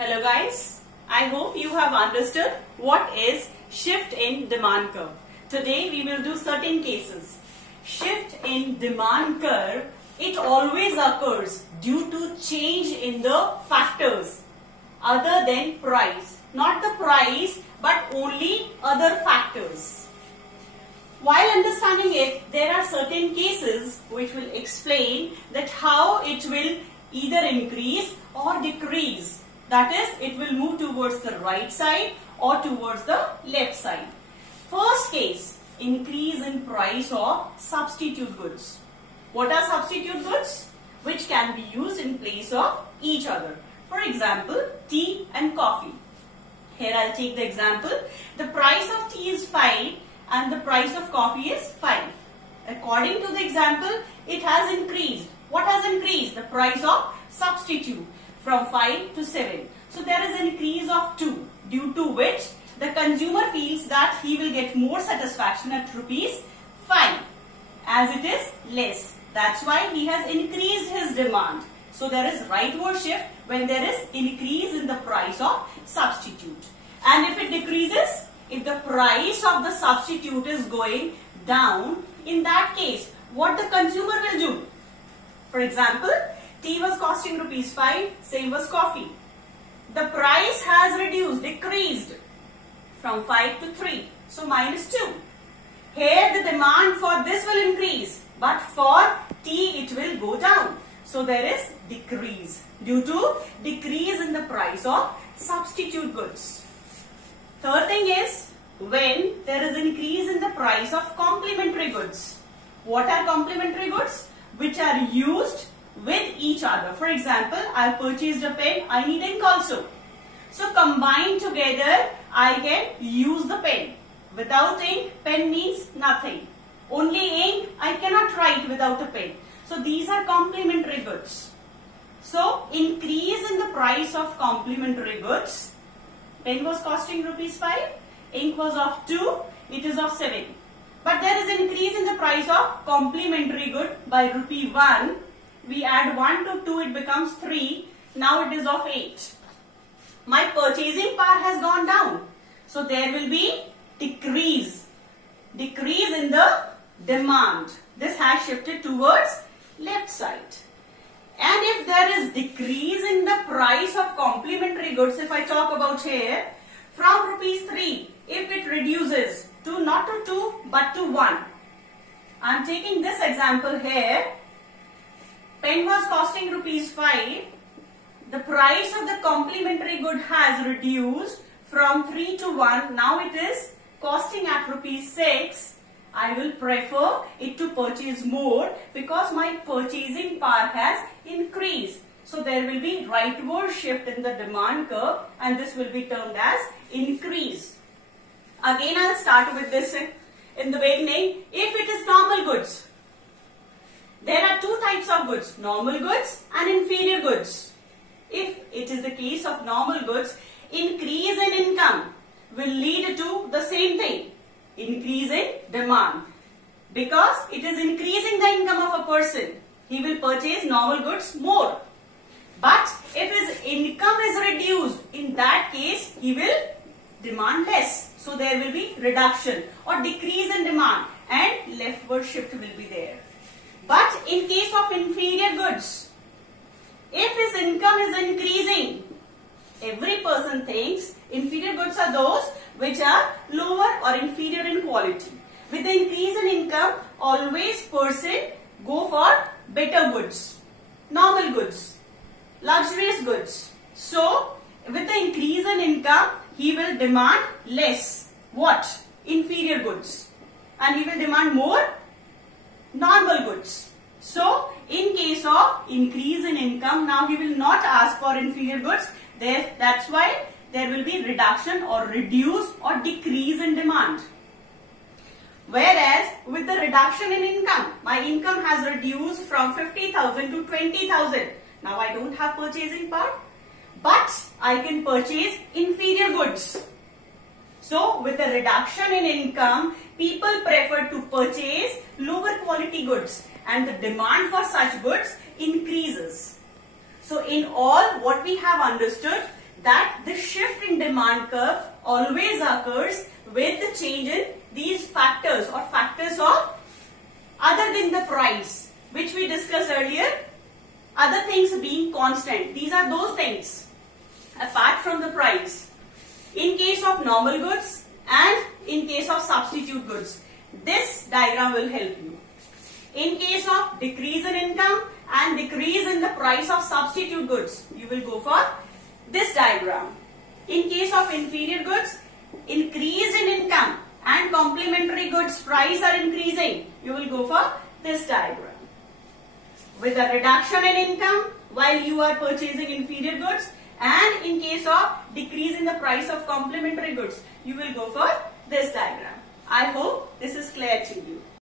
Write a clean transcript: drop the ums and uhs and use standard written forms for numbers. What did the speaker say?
Hello guys, I hope you have understood what is shift in demand curve. Today we will do certain cases. Shift in demand curve, it always occurs due to change in the factors other than price. Not the price but only other factors. While understanding it, there are certain cases which will explain that how it will either increase or decrease. That is, it will move towards the right side or towards the left side. First case, increase in price of substitute goods. What are substitute goods? Which can be used in place of each other. For example, tea and coffee. Here I'll take the example. The price of tea is 5 and the price of coffee is 5. According to the example, it has increased. What has increased? The price of substitute from 5 to 7. So there is an increase of 2, due to which the consumer feels that he will get more satisfaction at rupees 5 as it is less. That's why he has increased his demand. So there is rightward shift when there is increase in the price of substitute. And if it decreases, if the price of the substitute is going down, in that case, what the consumer will do? For example, tea was costing rupees 5, same was coffee. The price has reduced, decreased from 5 to 3. So minus 2. Here the demand for this will increase, but for tea it will go down. So there is decrease due to decrease in the price of substitute goods. Third thing is when there is increase in the price of complementary goods. What are complementary goods? Which are used with each other. For example, I purchased a pen, I need ink also. So combined together, I can use the pen. Without ink, pen means nothing. Only ink, I cannot write without a pen. So these are complementary goods. So increase in the price of complementary goods. Pen was costing rupees 5, ink was of 2, it is of 7. But there is increase in the price of complementary good by rupee 1. We add 1 to 2, it becomes 3. Now it is of 8. My purchasing power has gone down. So there will be decrease. Decrease in the demand. This has shifted towards left side. And if there is decrease in the price of complementary goods, if I talk about here, from rupees 3, if it reduces to not to 2 but to 1. I am taking this example here. Pen was costing rupees 5. The price of the complementary good has reduced from 3 to 1. Now it is costing at rupees 6. I will prefer it to purchase more because my purchasing power has increased. So there will be rightward shift in the demand curve and this will be termed as increase. Again, I'll start with this in the beginning. If it is normal goods, there are two types of goods, normal goods and inferior goods. If it is the case of normal goods, increase in income will lead to the same thing, increase in demand. Because it is increasing the income of a person, he will purchase normal goods more. But if his income is reduced, in that case, he will demand less. So there will be reduction or decrease in demand and leftward shift will be there. But in case of inferior goods, if his income is increasing, every person thinks inferior goods are those which are lower or inferior in quality. With the increase in income, always person go for better goods, normal goods, luxurious goods. So with the increase in income, he will demand less. What? Inferior goods. And he will demand more normal goods. So in case of increase in income, now he will not ask for inferior goods. That's why there will be reduction or reduce or decrease in demand. Whereas with the reduction in income, my income has reduced from 50,000 to 20,000. Now I don't have purchasing power, but I can purchase inferior goods. So with the reduction in income, people prefer to purchase lower quality goods and the demand for such goods increases. So in all, what we have understood that the shift in demand curve always occurs with the change in these factors or factors of other than the price, which we discussed earlier, other things being constant. These are those things apart from the price. In case of normal goods and in case of substitute goods, this diagram will help you. In case of decrease in income and decrease in the price of substitute goods, you will go for this diagram. In case of inferior goods, increase in income and complementary goods price are increasing, you will go for this diagram. With a reduction in income while you are purchasing inferior goods, and in case of decrease in the price of complementary goods, you will go for this diagram. I hope this is clear to you.